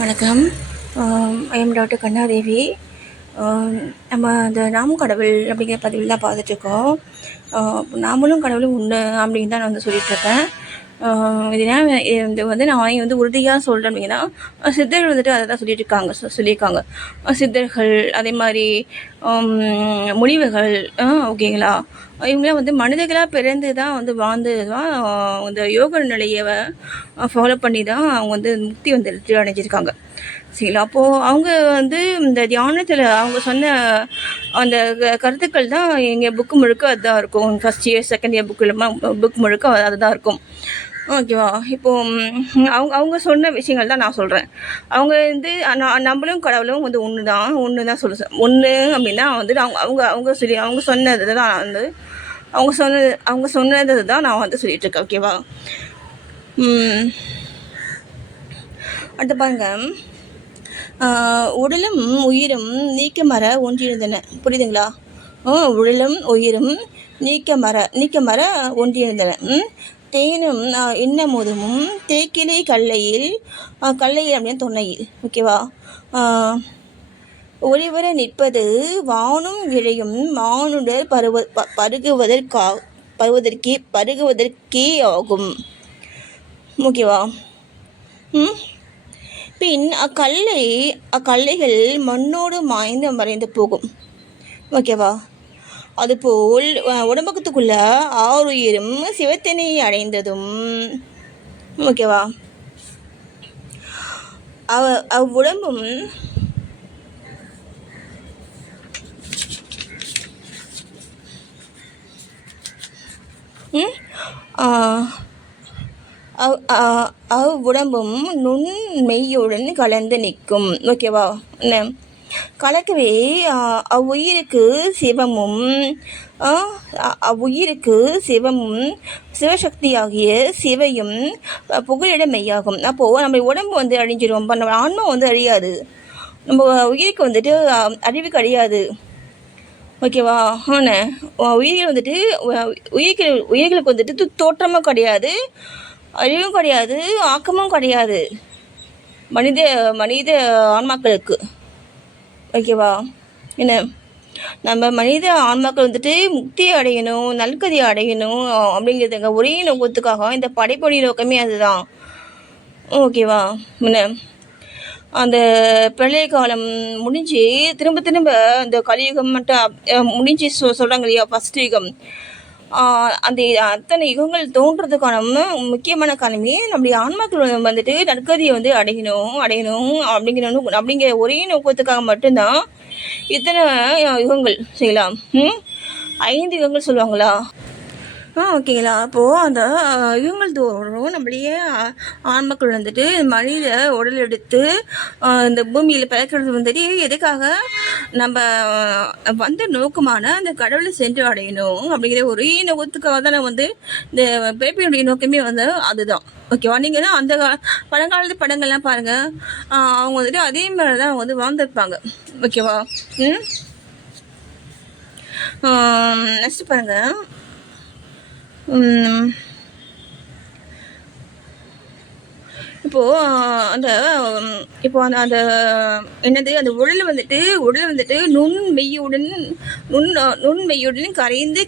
வணக்கம். I am doctor Kannadevi. நம்ம அந்த நாம் கடவுள் அப்படிங்கிற பதிவில் தான் பார்த்துட்ருக்கோம். நாமளும் கடவுளும் ஒன்று அப்படின்னு தான் நான் வந்து சொல்லிகிட்ருக்கேன். இது நான் உறுதியாக சொல்கிறேன் அப்படின்னா, சித்தர்கள் வந்துட்டு அதை தான் சொல்லியிருக்காங்க. சித்தர்கள், அதே மாதிரி முனிவர்கள், ஓகேங்களா, இவங்களாம் வந்து மனிதர்களாக பிறந்து தான் வந்து வாழ்ந்து தான் இந்த யோக நிலையை ஃபாலோ பண்ணி தான் அவங்க வந்து முக்தி வந்து அடைஞ்சிருக்காங்க. சரிங்களா. அப்போது அவங்க வந்து இந்த தியானத்தில் அவங்க சொன்ன அந்த கருத்துக்கள் தான் எங்கள் புக்கு முழுக்க அதுதான் இருக்கும். First year second year book முழுக்க அதுதான் இருக்கும். ஓகேவா. இப்போது அவங்க சொன்ன விஷயங்கள் தான் நான் சொல்கிறேன். அவங்க வந்து நம்மளும் கடவுளும் வந்து ஒன்று தான் ஒன்று அப்படின்னா வந்து அவங்க சொன்னது தான் நான் வந்து அவங்க சொன்னது தான் நான் வந்து சொல்லிகிட்ருக்கேன். ஓகேவா. அடுத்து பாருங்க, உடலும் உயிரும் நீக்கமர ஒன்றியிருந்தன. புரியுதுங்களா. உடலும் உயிரும் நீக்கமர ஒன்றியிருந்தன. தேனும் இன்னமுதமும் தேக்கிலை கல்லையில் அப்படின்னு தொன்னையில். ஓகேவா. ஒளிவர நிற்பது வானும் விழையும் மானுடர் பருகுவதற்கே ஆகும். ஓகேவா. பின் அக்கல்லைகள் மண்ணோடு மாய்ந்து மறைந்து போகும். ஓகேவா. அதுபோல் உடம்பகத்துக்குள்ள ஆறுயிரும் சிவத்தினை அடைந்ததும். ஓகேவா. அவ்வுடம்பும் அவ்வுடம்பும் நுண்மெய்யுடன் கலந்து நிற்கும். ஓகேவா. கலக்கவே அவ்வுயிருக்கு சிவமும் சிவசக்தியாகிய சிவையும் புகழிட மெய்யாகும். அப்போது நம்ம உடம்பு வந்து அழிஞ்சிடும், நம்ம ஆன்மா வந்து அழியாது, நம்ம உயிருக்கு வந்துட்டு அறிவு கிடையாது. ஓகேவா. உயிர்கள் வந்துட்டு உயிர்களுக்கு வந்துட்டு தோற்றமும் கிடையாது, அழிவும் கிடையாது, ஆக்கமும் கிடையாது மனித ஆன்மாக்களுக்கு. ஓகேவா. நம்ம மனித ஆன்மாக்கள் வந்துட்டு முக்தி அடையணும், நல்கதி அடையணும் அப்படிங்கிறதுங்க ஒரே நோக்கத்துக்காக இந்த படைப்பொழி நோக்கமே அதுதான். ஓகேவா. அந்த பிரளய காலம் முடிஞ்சு திரும்ப அந்த கலியுகம் மட்டும் முடிஞ்சு சொல்கிறாங்க இல்லையா, ஃபஸ்ட் யுகம். அந்த அத்தனை யுகங்கள் தோன்றதுக்கான முக்கியமான காரணமே நம்முடைய ஆன்மாக்கள் வந்துட்டு நற்கதியை வந்து அடையணும் அப்படிங்கிற ஒரே நோக்கத்துக்காக மட்டும்தான் இத்தனை யுகங்கள் செய்யலாம். 5 யுகங்கள் சொல்லுவாங்களா. ஓகேங்களா. அப்போது அந்த யுகங்கள் தோறும் நம்மளையே ஆன்மாக்கள் வந்துட்டு மனித உடல் எடுத்து இந்த பூமியில் பிறக்கிறது வந்துட்டு எதுக்காக, நம்ம வந்த நோக்கமான அந்த கடவுளை சென்று அடையணும் அப்படிங்கிற ஒரே நோக்கத்துக்காக தான் வந்து இந்த பிறப்பினுடைய நோக்கமே வந்து அதுதான். ஓகேவா. நீங்கள் தான் அந்த பழங்காலத்து படங்கள்லாம் பாருங்கள், அவங்க வந்துட்டு அதே மாதிரி தான் வந்து வாழ்ந்துருப்பாங்க. ஓகேவா. நெக்ஸ்ட் பாருங்கள். இப்போது அந்த அந்த உடல் வந்துட்டு நுண்மெய்யுடன் கரைந்து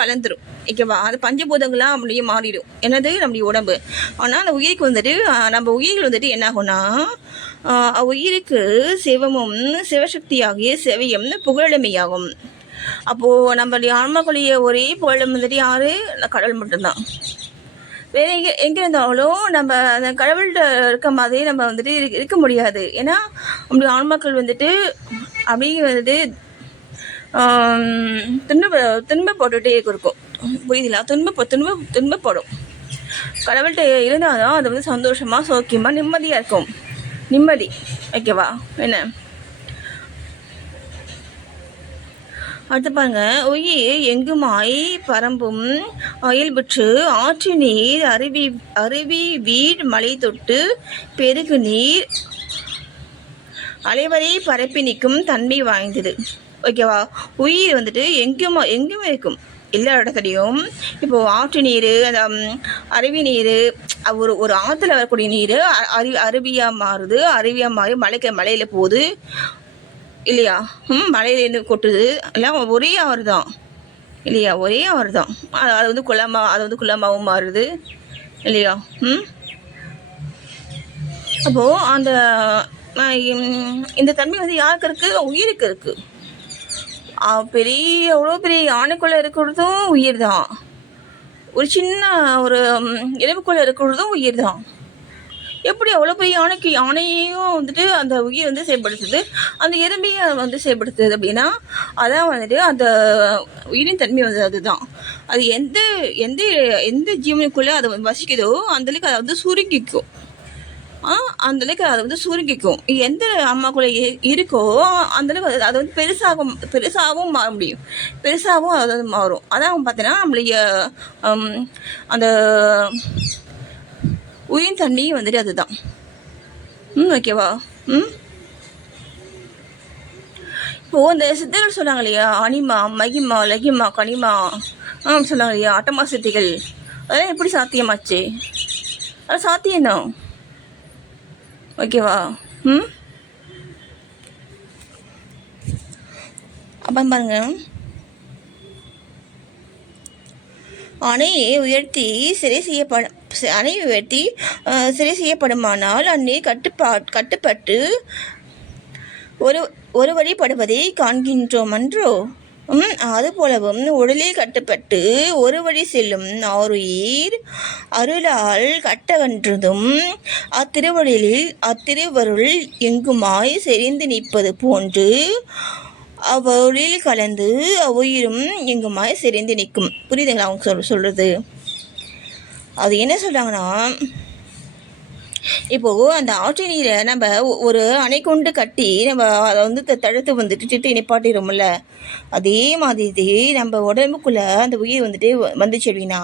கலந்துரும். ஓகேவா. அது பஞ்சபூதங்களாக அப்படியே மாறிடும். நம்முடைய உடம்பு. ஆனால் அந்த உயிருக்கு வந்துட்டு நம்ம உயிர்கள் வந்துட்டு என்ன ஆகும்னா, உயிருக்கு சிவமும் சிவசக்தியாகிய செவியும் புகழமையாகும். அப்போது நம்மளுடைய ஆன்மாக்குள்ளேயே ஒரே புகழம் வந்துட்டு யாரு, கடவுள் மட்டும்தான். வேற எங்கே இருந்தாலும் நம்ம அந்த கடவுள்கிட்ட இருக்க மாதிரி நம்ம வந்துட்டு இருக்க முடியாது. ஏன்னா நம்முடைய ஆன்மாக்கள் வந்துட்டு அப்படியே வந்துட்டு துன்பப்பட்டுகிட்டே இருக்கும். புரியுதுங்களா. துன்பப்படும். கடவுள்கிட்ட இருந்தால் தான் அது வந்து சந்தோஷமாக சௌக்கியமாக நிம்மதியாக இருக்கும். நிம்மதி. ஓகேவா. அடுத்து பாருங்க, உயிர் எங்குமாய் பரம்பும் அயல்புற்று ஆற்று நீர் அருவி வீர் மலை தொட்டு பெருகு நீர் அலைவரை பரப்பி நிற்கும் தன்மை வாய்ந்தது. ஓகேவா. உயிர் வந்துட்டு எங்குமே இருக்கும். எல்லா இடத்துலையும் இப்போ ஆற்று நீர், அந்த அருவி நீர், ஒரு ஒரு ஆற்றுல வரக்கூடிய நீர் அருவியாக மாறுது, அருவியாக மாறி மலையில் போகுது இல்லையா? மலையிலேருந்து கொட்டுது, எல்லாம் ஒரே ஆறு தான் இல்லையா? ஒரே ஆறு தான். அது வந்து குளமாகவும் மாறுது இல்லையா? அப்போது அந்த இந்த தன்மை வந்து யாருக்கு இருக்குது? உயிருக்கு இருக்குது. எவ்வளோ பெரிய யானைக்குள்ளே இருக்கிறதும் உயிர் தான், ஒரு சின்ன ஒரு எலும்புக்குள்ளே இருக்கிறதும் உயிர் தான். எப்படி அவ்வளோ பெரிய யானையையும் வந்துட்டு அந்த உயிர் வந்து செயல்படுத்துது, அந்த எறும்பையை வந்து செயல்படுத்துது அப்படின்னா அதான் வந்துட்டு அந்த உயிரின் தன்மை வந்து அதுதான். அது எந்த எந்த எந்த ஜீவனுக்குள்ளே அதை வசிக்குதோ அந்தளவுக்கு அதை வந்து சுருங்கிக்கும். அந்தளவுக்கு அதை வந்து சுருங்கிக்கும். எந்த அம்மாக்குள்ளே இருக்கோ அந்தளவுக்கு அது வந்து பெருசாகவும் மாற முடியும், பெருசாகவும் அது வந்து மாறும். அதான் பார்த்தீங்கன்னா நம்மளுடைய அந்த உயிரின் தன்மையை வந்துட்டு அதுதான். ஓகேவா? இப்போது இந்த சித்தர்கள் சொன்னாங்க இல்லையா, அனிமா, மகிமா, லகிமா, கனிமா சொன்னாங்க இல்லையா, அட்டமா சித்திகள், அதெல்லாம் எப்படி சாத்தியமாச்சு? அது சாத்தியம்தான். ஓகேவா? அப்புறம் பாருங்க, அணையை உயர்த்தி சிறை செய்யப்படுமானால் அந்நீர் கட்டுப்பட்டு ஒரு வழிபடுவதை காண்கின்றோம் அன்றோ? அதுபோலவும் உடலில் கட்டுப்பட்டு ஒரு வழி செல்லும் ஆருயிர் அருளால் கட்டகன்றதும் அத்திருவருள் எங்குமாய் செறிந்து நிற்பது போன்று அவ்வொழில் கலந்து அவ்வுயிரும் எங்குமாய் செறிந்து நிற்கும். புரியுதுங்களா அவங்க சொல்கிறது? அது என்ன சொல்கிறாங்கன்னா, இப்போது அந்த ஆற்று நீரை நம்ம ஒரு அணை கொண்டு கட்டி நம்ம அதை வந்து தடுத்து வந்துட்டு நிப்பாட்டிடும்ல, அதே மாதிரி நம்ம உடம்புக்குள்ளே அந்த உயிர் வந்துட்டு வந்துச்சு அப்படின்னா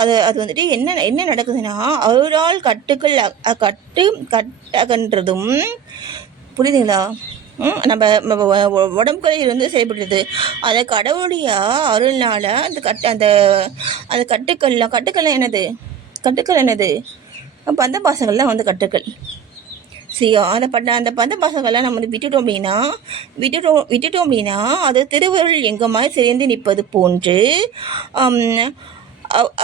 அது வந்துட்டு என்ன நடக்குதுன்னா, அவரால் கட்டகன்றதும், புரியுதுங்களா? நம்ம உடம்புக்குள்ளே இருந்து செயல்படுறது, அதை கடவுளுடைய அருள்னால அந்த கட்டுக்கள்லாம் என்னது? பந்த பாசங்கள்லாம் வந்து கட்டுக்கள். சரியா? அந்த பந்த பாசங்கள்லாம் நம்ம வந்து விட்டுட்டோம் அப்படின்னா அது திருவருள் எங்கமாய் சேர்ந்து நிற்பது போன்று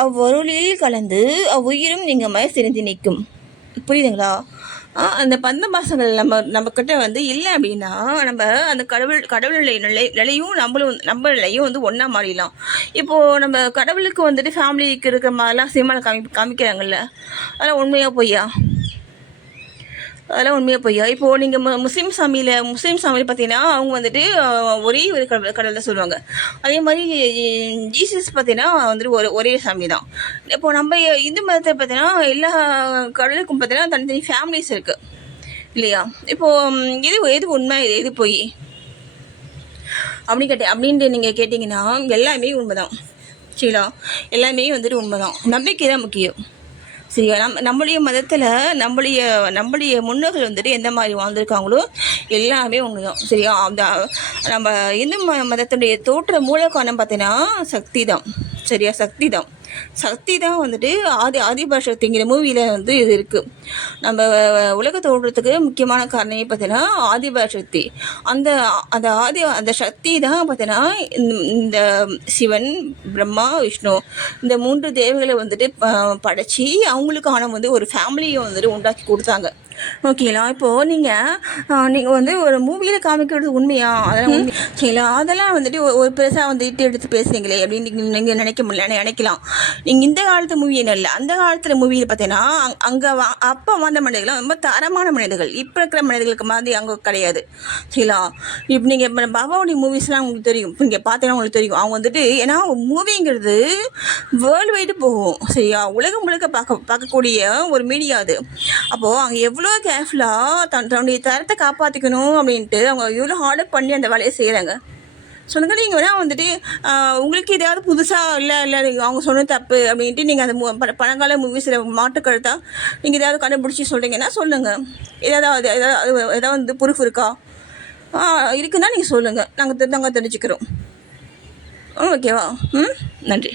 அவ்வருளில் கலந்து அவ்வுயிரும் எங்கமாய் சேர்ந்து நிற்கும். புரியுதுங்களா? அந்த பந்த பாசங்கள் நம்மக்கிட்ட வந்து இல்லை அப்படின்னா நம்ம அந்த கடவுள் நிலையும் நம்ம நிலையும் வந்து ஒன்றா மாறிடலாம். இப்போது நம்ம கடவுளுக்கு வந்துட்டு ஃபேமிலிக்கு இருக்கிற மாதிரிலாம் சினிமாவில் காமிக்கிறாங்கல்ல, அதெல்லாம் உண்மையாக பொய்யா? இப்போது நீங்கள் முஸ்லீம் சாமியில் பார்த்தீங்கன்னா அவங்க வந்துட்டு ஒரே ஒரு கடவுள் தான் சொல்லுவாங்க. அதே மாதிரி ஜீசஸ் பார்த்தீங்கன்னா வந்துட்டு ஒரே சாமி தான். இப்போது நம்ம இந்து மதத்தில் பார்த்தீங்கன்னா எல்லா கடவுளுக்கும் பார்த்தீங்கன்னா தனித்தனி ஃபேமிலிஸ் இருக்குது இல்லையா? இப்போது எது உண்மை, எது பொய் அப்படின்ட்டு நீங்கள் கேட்டிங்கன்னா எல்லாமே உண்மை தான். சரிங்களா? எல்லாமே வந்துட்டு உண்மை தான். நம்பிக்கை தான் முக்கியம். சரியா? நம்மளுடைய மதத்தில் நம்மளுடைய முன்னோர்கள் வந்துட்டு எந்த மாதிரி வாழ்ந்துருக்காங்களோ எல்லாமே ஒன்று தான். சரியா? நம்ம இந்து மதத்துடைய தோற்ற மூல காரணம் பார்த்தீங்கன்னா சக்தி தான். சரியா? சக்தி தான் வந்துட்டு ஆதிபராசக்திங்கிற மூவியில் வந்து இது இருக்குது. நம்ம உலக தோற்றத்துக்கு முக்கியமான காரணமே பார்த்தீங்கன்னா ஆதிபராசக்தி. அந்த சக்தி தான் பார்த்தீங்கன்னா இந்த சிவன், பிரம்மா, விஷ்ணு இந்த 3 தேவர்களை வந்துட்டு படைச்சி அவங்களுக்கான வந்து ஒரு ஃபேமிலியை வந்துட்டு உண்டாக்கி கொடுத்தாங்க. ஓகேங்களா? இப்போது நீங்கள் வந்து ஒரு மூவியில் காமிக்கிறது உண்மையா? அதெல்லாம் உண்மை. சரிங்களா? அதெல்லாம் வந்துட்டு ஒரு பெருசாக வந்துட்டு எடுத்து பேசுகிறீங்களே அப்படின்னு நீங்கள் நினைக்கலாம். நீங்கள் இந்த காலத்து மூவி என்ன இல்லை, அந்த காலத்தில் மூவியில் பார்த்தீங்கன்னா அங்கே அப்போ வந்த மனிதர்கள் ரொம்ப தரமான மனிதர்கள், இப்போ இருக்கிற மனிதர்களுக்கு மாதிரி அங்கே கிடையாது. சரிங்களா? இப்போ நீங்கள் பாபாவுடைய மூவிஸ்லாம் உங்களுக்கு தெரியும், இப்போ இங்கே பார்த்தீங்கன்னா உங்களுக்கு தெரியும். அவங்க வந்துட்டு ஏன்னா மூவிங்கிறது வேர்ல்டு வைடு போகும். சரியா? உலகம் முழுக்க பார்க்கக்கூடிய ஒரு மீடியா அது. அப்போது அங்கே எவ்வளோ கேர்ஃபுல்லாக தன்னுடைய தரத்தை காப்பாற்றிக்கணும் அப்படின்ட்டு அவங்க எவ்வளோ ஹார்ட் பண்ணி அந்த வேலையை செய்கிறாங்க. சொல்லுங்கள். நீங்கள் வேணால் வந்துட்டு உங்களுக்கு எதாவது புதுசாக இல்லை அவங்க சொன்னது தப்பு அப்படின்ட்டு நீங்கள் அந்த பழங்கால மூவிஸில் மாட்டுக்கழுத்தாக நீங்கள் எதாவது கண்டுபிடிச்சி சொல்கிறீங்கன்னா சொல்லுங்கள். எதாவது வந்து ப்ரூஃப் இருக்கா? இருக்குன்னா நீங்கள் சொல்லுங்கள், நாங்கள் தெரிஞ்சுக்கிறோம். ஓகேவா? ம், நன்றி.